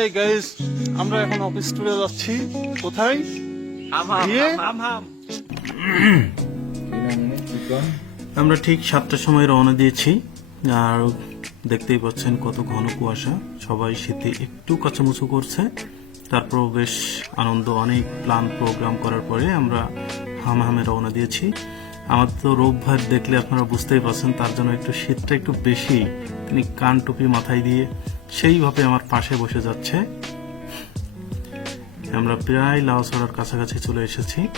এই গাইস আমরা এখন অফিস টুরে যাচ্ছি। কোথায়? আমরা ঠিক সাতটার সময় রওনা দিয়েছি। আর দেখতেই পাচ্ছেন কত ঘন কুয়াশা। সবাই শীতে একটু কাচামুচু করছে। তারপর বেশ আনন্দ অনেক প্ল্যান প্রোগ্রাম করার পরে আমরা হামহামে রওনা দিয়েছি। আমার তো রোগ ভাই দেখলে আপনারা বুঝতেই পারছেন তার জন্য একটু শীতটা একটু বেশি। তিনি কান টুপি মাথায় দিয়ে সেইভাবে আমার পাশে বসে যাচ্ছে। আমরা প্রায় লাউছড়ার কাছাকাছি চলে এসেছি।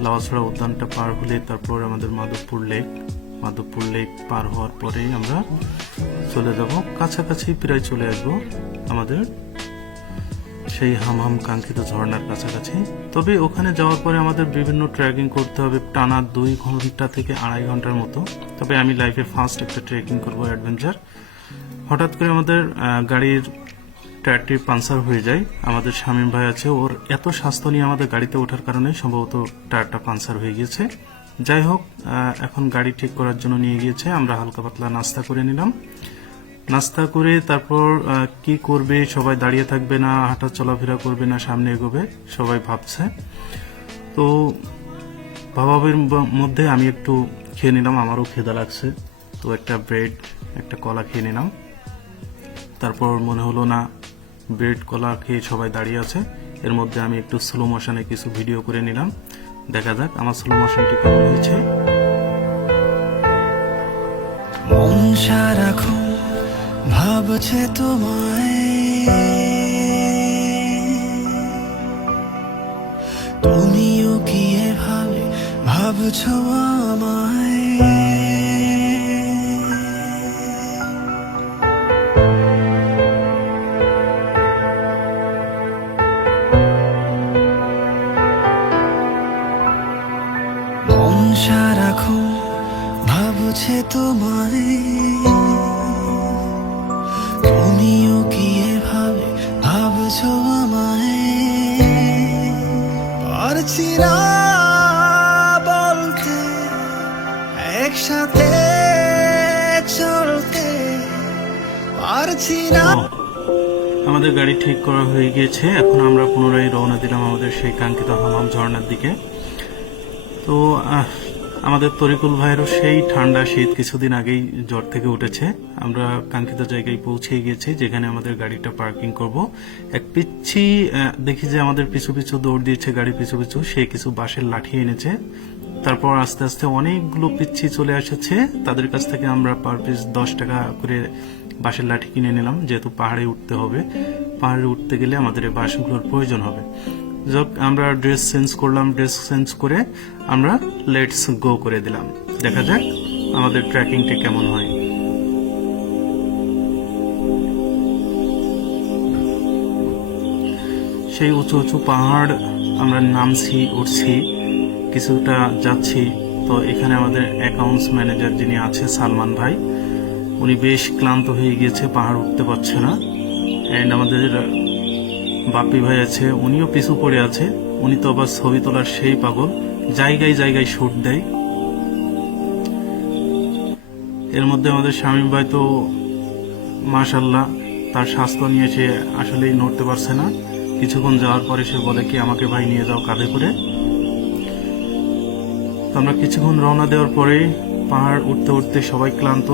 লাউছড়া উদ্যানটা পার হলে তারপর আমাদের মাধবপুর লেক। মাধবপুর লেক পার হওয়ার পরেই আমরা চলে যাব। কাছাকাছি প্রায় চলে আসব আমাদের সেই হামহাম কাঙ্ক্ষিত ঝর্ণার কাছাকাছি। তবে ওখানে যাওয়ার পরে আমাদের বিভিন্ন ট্রেকিং করতে হবে টানা দুই ঘণ্টা থেকে আড়াই ঘণ্টার মতো। তবে আমি লাইফে ফার্স্ট একটা ট্রেকিং করব অ্যাডভেঞ্চার। হঠাৎ করে আমাদের গাড়ির টায়ারটি পাঞ্চার হয়ে যায়। আমাদের শামীম ভাই আছে, ওর এত স্বাস্থ্য নিয়ে আমাদের গাড়িতে ওঠার কারণে সম্ভবত টায়ারটা পাঞ্চার হয়ে গিয়েছে। যাই হোক এখন গাড়ি ঠিক করার জন্য নিয়ে গিয়েছে। আমরা হালকা পাতলা নাস্তা করে নিলাম। নাস্তা করে তারপর কি করবে, সবাই দাঁড়িয়ে থাকবে না, হাঁটা চলাফেরা করবে না, সামনে এগোবে, সবাই ভাবছে। তো ভাবাবের মধ্যে আমি একটু খেয়ে নিলাম, আমারও খেদা লাগছে। তো একটা ব্রেড একটা কলা খেয়ে নিলাম। তারপর মনে হলো না, ব্রেড কলা খেয়ে সবাই দাঁড়িয়ে আছে। এর মধ্যে আমি একটু স্লো মোশনে কিছু ভিডিও করে নিলাম। দেখা যাক আমার স্লো মোশনটি কেমন হয়েছে। মন সারাক্ষণ ভাবছে তোমায়। তুমিও কি এভাবে ভাবছ আমায়? আমাদের গাড়ি ঠিক করা হয়ে গিয়েছে। এখন আমরা পুনরায় রওনা দিলাম আমাদের সেই কাঙ্ক্ষিত হামাম ঝর্নার দিকে। তো আমাদের তরিকুল ভাইয়েরও সেই ঠান্ডা শীত কিছুদিন আগেই জ্বর থেকে উঠেছে। আমরা কাঙ্ক্ষিত জায়গায় পৌঁছে গিয়েছি, যেখানে আমাদের গাড়িটা পার্কিং করব। এক পিচ্ছি দেখি যে আমাদের পিছু পিছু দৌড় দিয়েছে, গাড়ি পিছু পিছু, সে কিছু বাঁশের লাঠি এনেছে। তারপর আস্তে আস্তে অনেকগুলো পিচ্ছি চলে এসেছে। তাদের কাছ থেকে আমরা পার পিস দশ টাকা করে বাঁশের লাঠি কিনে নিলাম, যেহেতু পাহাড়ে উঠতে হবে। পাহাড়ে উঠতে গেলে আমাদের এই বাঁশগুলোর প্রয়োজন হবে। যাক, আমরা ড্রেস চেঞ্জ করলাম, ড্রেস চেঞ্জ করে আমরা লেটস গো করে দিলাম। দেখা যাক আমাদের ট্রেকিংটা কেমন হয়। সেই উঁচু উঁচু পাহাড় আমরা নামছি, উঠছি, কিছুটা যাচ্ছি। তো এখানে আমাদের অ্যাকাউন্টস ম্যানেজার যিনি আছে, সালমান ভাই উনি বেশ ক্লান্ত হয়ে গিয়েছে, পাহাড় উঠতে পারছে না। অ্যান্ড আমাদের বাপি ভাই আছে, উনিও পিছু পড়ে আছে। উনি তো আবার ছবি তোলার সেই পাগল, জায়গায় জায়গায় শুট দেয়। এর মধ্যে আমাদের স্বামী ভাই তো মাশাল্লাহ তার স্বাস্থ্য নিয়ে সে আসলেই নড়তে পারছে না। কিছুক্ষণ যাওয়ার পরে সে বলে কি, আমাকে ভাই নিয়ে যাও কাঁধে করে। তো আমরা কিছুক্ষণ রওনা দেওয়ার পরে পাহাড় উঠতে উঠতে সবাই ক্লান্ত।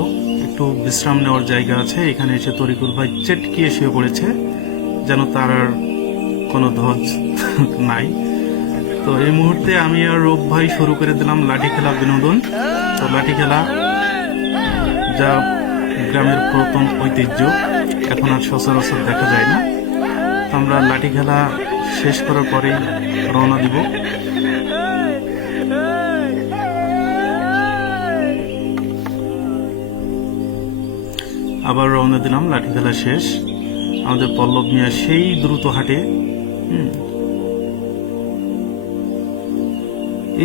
একটু বিশ্রাম নেওয়ার জায়গা আছে। এখানে এসে তরিকুল ভাই চেটকিয়ে শুয়ে পড়েছে, যেন তার আর কোনো ধ্বজ নাই। তো এই মুহূর্তে আমি আর রূপ ভাই শুরু করে দিলাম লাঠি খেলা বিনোদন। তো লাঠি খেলা যা গ্রামের প্রথম ঐতিহ্য, এখন আর সচরাচর দেখা যায় না। আমরা লাঠি খেলা শেষ করার পরেই রওনা দিব। আবার রওনা দিলাম লাঠি খেলা শেষ। আমাদের পল্লব মিয়া সেই দ্রুত হাঁটে।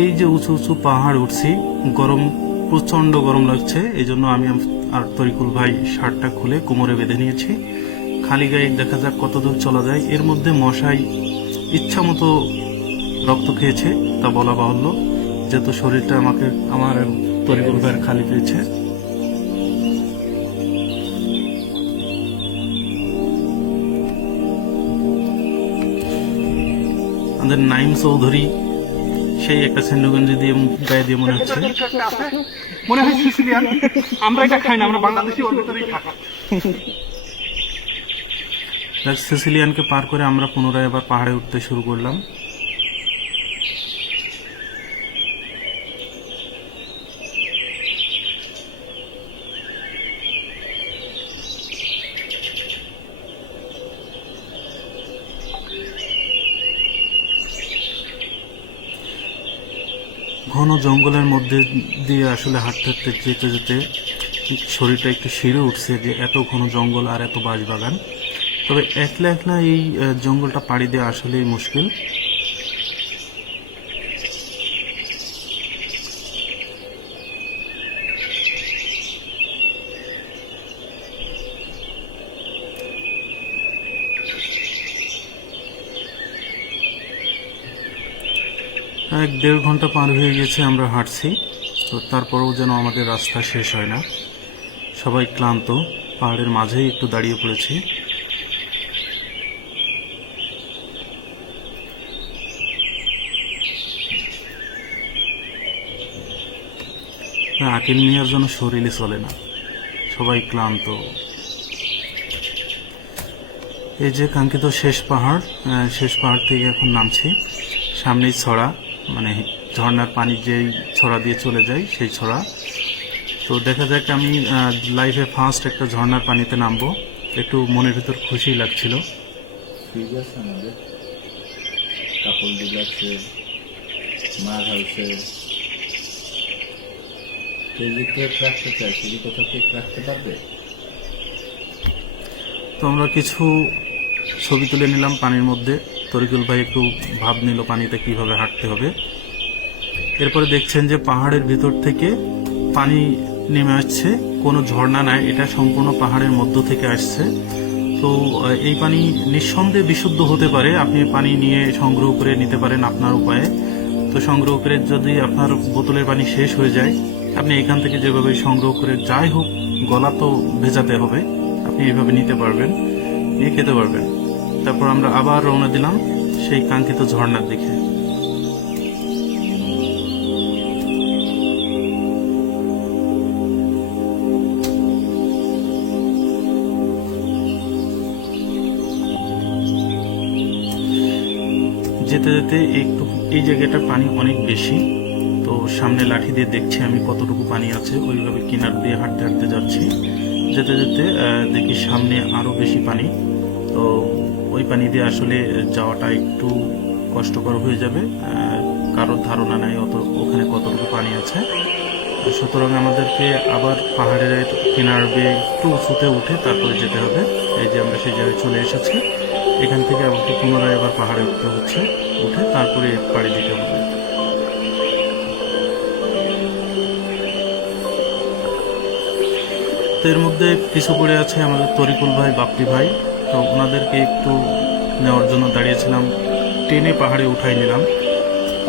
এই যে উঁচু উঁচু পাহাড় উঠছি, গরম প্রচণ্ড গরম লাগছে এই জন্য আমি আর তরিকুল ভাই শার্টটা খুলে কোমরে বেঁধে নিয়েছি। খালি গায়ে দেখা যাক কত দূর চলা যায়। এর মধ্যে মশাই ইচ্ছা মতো রক্ত খেয়েছে, তা বলা বাহুল্য। যেহেতু শরীরটা আমাকে আমার তরিকুল ভাইয়ের খালি পেয়েছে। আমাদের নাইম চৌধুরী সেই একটা সেন্ডুগঞ্জি দিয়ে গায়ে দিয়ে মনে হচ্ছে। মনে হয় সিসিলিয়ান। আমরা এটা খাই না আমরা বাংলাদেশি ওর ভিতরেই থাকা। সিসিলিয়ানকে পার করে আমরা পুনরায় আবার পাহাড়ে উঠতে শুরু করলাম। ঘন জঙ্গলের মধ্যে দিয়ে আসলে হাঁটতে হাঁটতে যেতে যেতে শরীরটা একটু শিরে উঠছে যে এত ঘন জঙ্গল আর এত বাঁশবাগান। তবে একলা একলা এই জঙ্গলটা পাড়ি দেওয়া আসলেই মুশকিল। এক দেড় ঘণ্টা পার হয়ে গেছে আমরা হাঁটছি, তো তারপরেও যেন আমাদের রাস্তা শেষ হয় না। সবাই ক্লান্ত, পাহাড়ের মাঝেই একটু দাঁড়িয়ে পড়েছি। আকিল মিয়ার জন্য শরীরে চলে না। সবাই ক্লান্ত। এই যে কাঙ্ক্ষিত শেষ পাহাড় শেষ পাহাড় থেকে এখন নামছি। সামনেই ছড়া। মানে ঝর্নার পানি যেই ছড়া দিয়ে চলে যায় সেই ছড়া। তো দেখা যাক আমি লাইফে ফার্স্ট একটা ঝর্নার পানিতে নামবো। একটু মনের ভিতর খুশি লাগছিল। ফ্রিজ আছে আমাদের কাপড় ডিলাক্সে মার হাউসে রাখতে চায় সে কি কোথাও কেক রাখতে পারবে? তো আমরা কিছু ছবি তুলে নিলাম পানির মধ্যে। তরিকুল ভাই একটু ভাব নিল পানিতে কীভাবে হাঁটতে হবে। এরপরে দেখছেন যে পাহাড়ের ভিতর থেকে পানি নেমে আসছে, কোনো ঝর্ণা নাই, এটা সম্পূর্ণ পাহাড়ের মধ্য থেকে আসছে। তো এই পানি নিঃসন্দেহে বিশুদ্ধ হতে পারে, আপনি পানি নিয়ে সংগ্রহ করে নিতে পারেন আপনার উপায়ে। তো সংগ্রহ করে যদি আপনার বোতলের পানি শেষ হয়ে যায়, আপনি এখান থেকে যেভাবে সংগ্রহ করে যাই হোক, গলা তো ভেজাতে হবে, আপনি এইভাবে নিতে পারবেন নিয়ে খেতে পারবেন। তারপর আমরা আবার রওনা দিলাম সেই কাঙ্ক্ষিত ঝর্ণার দিকে। যেতে যেতে একটু এই জায়গাটার পানি অনেক বেশি, তো সামনে লাঠি দিয়ে দেখছি আমি কতটুকু পানি আছে, ওইভাবে কিনার দিয়ে হাঁটতে হাঁটতে যাচ্ছি। যেতে যেতে দেখি সামনে আরও বেশি পানি, তো ওই পানি দিয়ে আসলে যাওয়াটা একটু কষ্টকর হয়ে যাবে। কারোর ধারণা নেই অত, ওখানে কতটুকু পানি আছে। সুতরাং আমাদেরকে আবার পাহাড়ের কিনার বেয়ে একটু উঁচুতে উঠে তারপরে যেতে হবে। এই যে আমরা সেই জায়গায় চলে এসেছি। এখান থেকে আমাকে পুনরায় আবার পাহাড়ে উঠতে হচ্ছে। উঠে তারপরে পাড়ি দিতে হবে। এর মধ্যে পিছু পড়ে আছে আমাদের তরিকুল ভাই, বাপ্পি ভাই। তো ওনাদেরকে একটু নেওয়ার জন্য দাঁড়িয়েছিলাম। টেনে পাহাড়ে উঠাই নিলাম।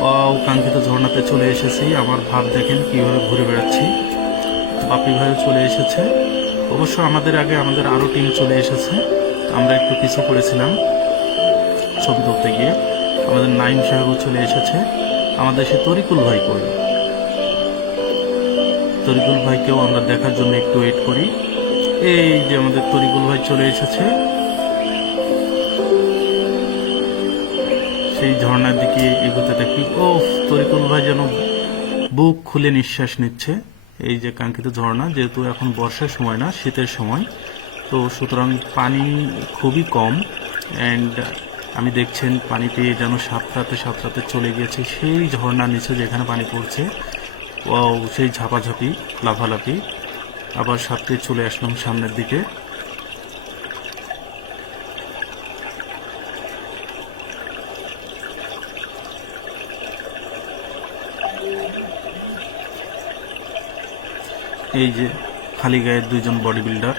অকাঙ্ক্ষিত ঝর্ণাতে চলে এসেছি। আমার ভাব দেখেন কীভাবে ঘুরে বেড়াচ্ছি। বাপি ভাইও চলে এসেছে। অবশ্য আমাদের আগে আমাদের আরও টিম চলে এসেছে। আমরা একটু পিছু করেছিলাম ছবি তুলতে গিয়ে। আমাদের নাইম সাহেবও চলে এসেছে। আমাদের সে তরিকুল ভাই করি তরিকুল ভাইকেও আমরা দেখার জন্য একটু ওয়েট করি। এই যে আমাদের তরিকুল ভাই চলে এসেছে। সেই ঝর্ণার দিকে এগোতে দেখি ও তরিকুল ভাই যেন বুক খুলে নিঃশ্বাস নিচ্ছে। এই যে কাঙ্ক্ষিত ঝর্ণা, যেহেতু এখন বর্ষার সময় না, শীতের সময়, তো সুতরাং পানি খুবই কম। অ্যান্ড আমি দেখছেন পানি পেয়ে যেন সাতটাতে সাতটাতে চলে গিয়েছে সেই ঝর্ণার নিচে যেখানে পানি পড়ছে। ও সেই ঝাপাঝাপি, লাফালাফি। আবার সাথে চলে আসলাম সামনের দিকে। এই যে খালি গায়ের দুজন বডি বিল্ডার।